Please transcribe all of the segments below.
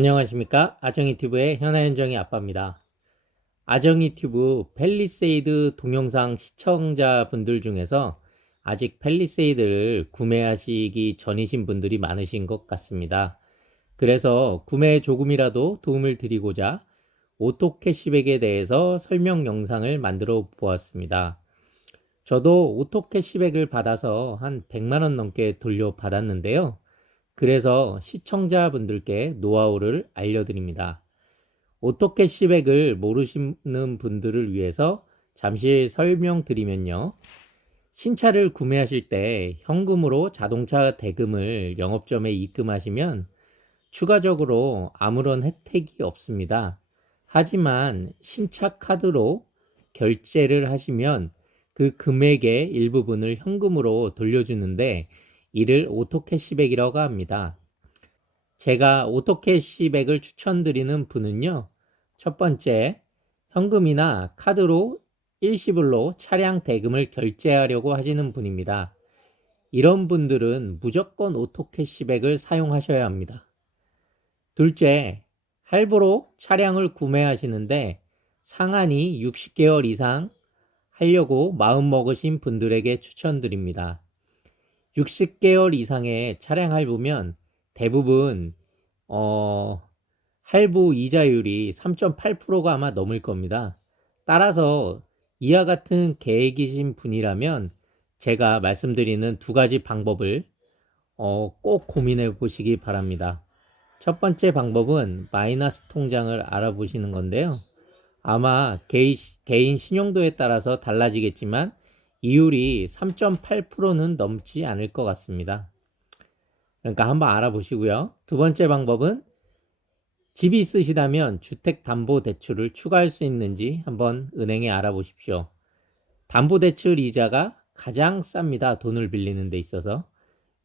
안녕하십니까? 아정이튜브의 현아현정이 아빠입니다. 아정이튜브 팰리세이드 동영상 시청자분들 중에서 아직 팰리세이드를 구매하시기 전이신 분들이 많으신 것 같습니다. 그래서 구매에 조금이라도 도움을 드리고자 오토 캐시백에 대해서 설명 영상을 만들어 보았습니다. 저도 오토 캐시백을 받아서 한 100만 원 넘게 돌려받았는데요. 그래서 시청자분들께 노하우를 알려드립니다. 오토 캐시백을 모르시는 분들을 위해서 잠시 설명드리면요. 신차를 구매하실 때 현금으로 자동차 대금을 영업점에 입금하시면 추가적으로 아무런 혜택이 없습니다. 하지만 신차 카드로 결제를 하시면 그 금액의 일부분을 현금으로 돌려주는데 이를 오토 캐시백이라고 합니다. 제가 오토 캐시백을 추천드리는 분은요. 첫 번째, 현금이나 카드로 일시불로 차량 대금을 결제하려고 하시는 분입니다. 이런 분들은 무조건 오토 캐시백을 사용하셔야 합니다. 둘째, 할부로 차량을 구매하시는데 상한이 60개월 이상 하려고 마음먹으신 분들에게 추천드립니다. 60개월 이상의 차량 할부면 대부분 할부 이자율이 3.8%가 아마 넘을 겁니다. 따라서 이와 같은 계획이신 분이라면 제가 말씀드리는 두 가지 방법을 꼭 고민해 보시기 바랍니다. 첫 번째 방법은 마이너스 통장을 알아보시는 건데요. 아마 개인 신용도에 따라서 달라지겠지만 이율이 3.8%는 넘지 않을 것 같습니다. 그러니까 한번 알아보시고요. 두 번째 방법은 집이 있으시다면 주택담보대출을 추가할 수 있는지 한번 은행에 알아보십시오. 담보대출 이자가 가장 쌉니다. 돈을 빌리는 데 있어서.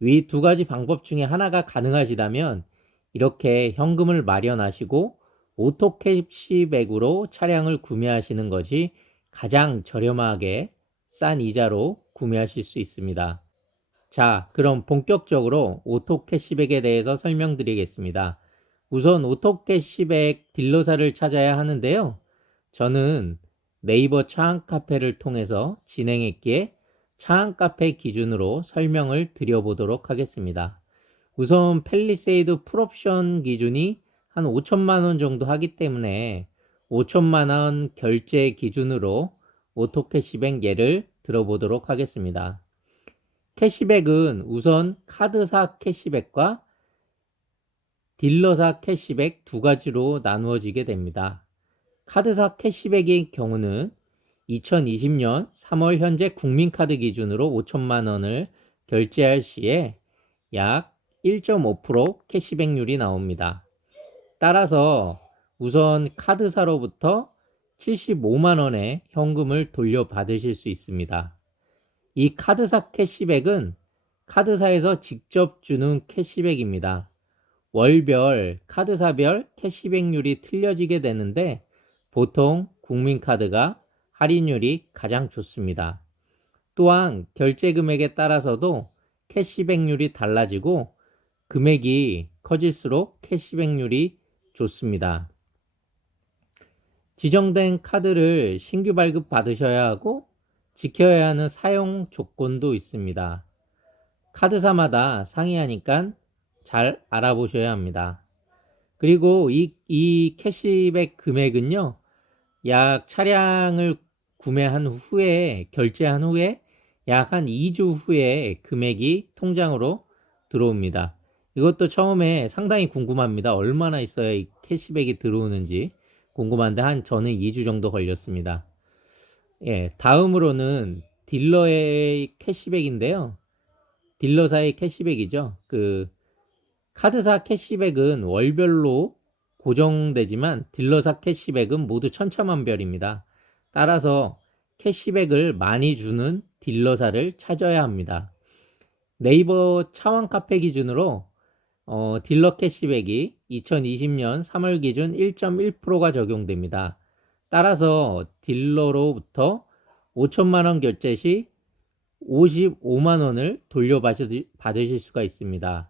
위 두 가지 방법 중에 하나가 가능하시다면 이렇게 현금을 마련하시고 오토 캐시백으로 차량을 구매하시는 것이 가장 저렴하게 싼 이자로 구매하실 수 있습니다. 자, 그럼 본격적으로 오토 캐시백에 대해서 설명드리겠습니다. 우선 오토 캐시백 딜러사를 찾아야 하는데요. 저는 네이버 차항 카페를 통해서 진행했기에 차항 카페 기준으로 설명을 드려보도록 하겠습니다. 우선 팰리세이드 풀옵션 기준이 한 5천만 원 정도 하기 때문에 5천만 원 결제 기준으로 오토 캐시백 예를 들어보도록 하겠습니다. 캐시백은 우선 카드사 캐시백과 딜러사 캐시백 두 가지로 나누어지게 됩니다. 카드사 캐시백의 경우는 2020년 3월 현재 국민카드 기준으로 5천만 원을 결제할 시에 약 1.5% 캐시백률이 나옵니다. 따라서 우선 카드사로부터 75만 원의 현금을 돌려받으실 수 있습니다. 이 카드사 캐시백은 카드사에서 직접 주는 캐시백입니다. 월별, 카드사별 캐시백률이 틀려지게 되는데 보통 국민카드가 할인율이 가장 좋습니다. 또한 결제 금액에 따라서도 캐시백률이 달라지고 금액이 커질수록 캐시백률이 좋습니다. 지정된 카드를 신규 발급 받으셔야 하고 지켜야 하는 사용 조건도 있습니다. 카드사마다 상이하니까 잘 알아보셔야 합니다. 그리고 이 캐시백 금액은요, 약 차량을 구매한 후에, 결제한 후에 약 한 2주 후에 금액이 통장으로 들어옵니다. 이것도 처음에 상당히 궁금합니다. 얼마나 있어야 이 캐시백이 들어오는지 궁금한데 저는 2주 정도 걸렸습니다. 예, 다음으로는 딜러의 캐시백인데요. 딜러사의 캐시백이죠. 카드사 캐시백은 월별로 고정되지만 딜러사 캐시백은 모두 천차만별입니다. 따라서 캐시백을 많이 주는 딜러사를 찾아야 합니다. 네이버 차원 카페 기준으로 딜러 캐시백이 2020년 3월 기준 1.1%가 적용됩니다. 따라서 딜러로부터 5천만 원 결제 시 55만 원을 돌려받으실 수가 있습니다.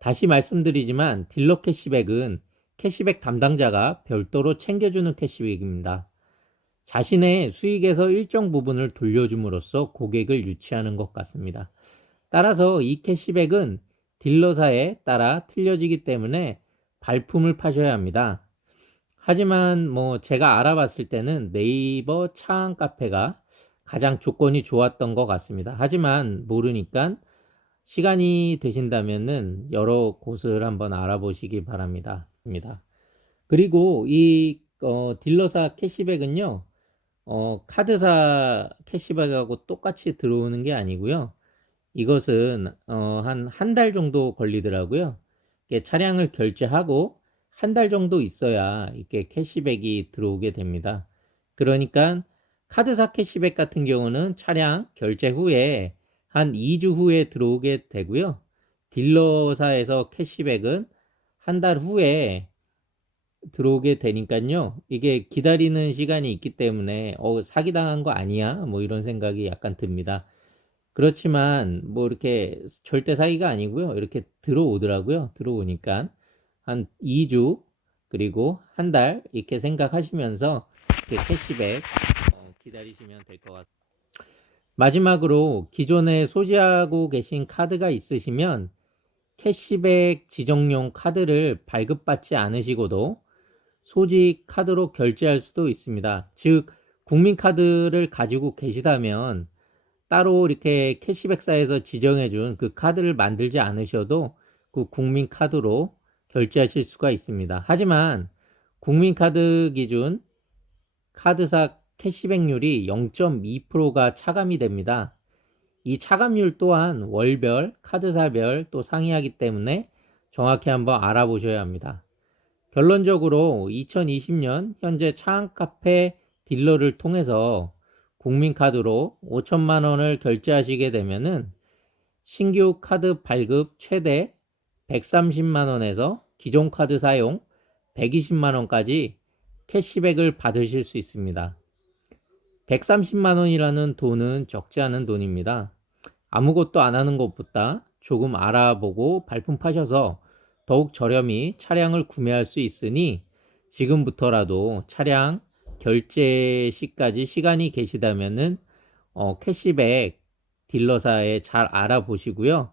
다시 말씀드리지만 딜러 캐시백은 캐시백 담당자가 별도로 챙겨주는 캐시백입니다. 자신의 수익에서 일정 부분을 돌려줌으로써 고객을 유치하는 것 같습니다. 따라서 이 캐시백은 딜러사에 따라 틀려지기 때문에 발품을 파셔야 합니다. 하지만 제가 알아봤을 때는 네이버 차항 카페가 가장 조건이 좋았던 것 같습니다. 하지만 모르니까 시간이 되신다면은 여러 곳을 한번 알아보시기 바랍니다. 그리고 이 딜러사 캐시백은요, 카드사 캐시백하고 똑같이 들어오는 게 아니고요. 이것은 한 달 정도 걸리더라고요. 이게 차량을 결제하고 한 달 정도 있어야 이렇게 캐시백이 들어오게 됩니다. 그러니까 카드사 캐시백 같은 경우는 차량 결제 후에 한 2주 후에 들어오게 되고요. 딜러사에서 캐시백은 한 달 후에 들어오게 되니까요. 이게 기다리는 시간이 있기 때문에 사기당한 거 아니야? 이런 생각이 약간 듭니다. 그렇지만 이렇게 절대 사기가 아니고요. 이렇게 들어오더라고요. 들어오니까 한 2주 그리고 한 달 이렇게 생각하시면서 이렇게 캐시백 기다리시면 될 것 같습니다. 마지막으로 기존에 소지하고 계신 카드가 있으시면 캐시백 지정용 카드를 발급받지 않으시고도 소지 카드로 결제할 수도 있습니다. 즉 국민카드를 가지고 계시다면 따로 이렇게 캐시백사에서 지정해준 그 카드를 만들지 않으셔도 그 국민카드로 결제하실 수가 있습니다. 하지만 국민카드 기준 카드사 캐시백률이 0.2%가 차감이 됩니다. 이 차감률 또한 월별, 카드사별 또 상이하기 때문에 정확히 한번 알아보셔야 합니다. 결론적으로 2020년 현재 차항카페 딜러를 통해서 국민카드로 5천만 원을 결제하시게 되면은 신규 카드 발급 최대 130만 원에서 기존 카드 사용 120만 원까지 캐시백을 받으실 수 있습니다. 130만 원이라는 돈은 적지 않은 돈입니다. 아무것도 안 하는 것보다 조금 알아보고 발품 파셔서 더욱 저렴히 차량을 구매할 수 있으니 지금부터라도 차량 결제 시까지 시간이 계시다면은 캐시백 딜러사에 잘 알아보시고요.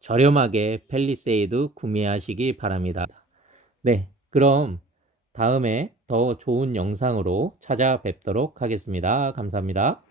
저렴하게 팰리세이드 구매하시기 바랍니다. 네, 그럼 다음에 더 좋은 영상으로 찾아뵙도록 하겠습니다. 감사합니다.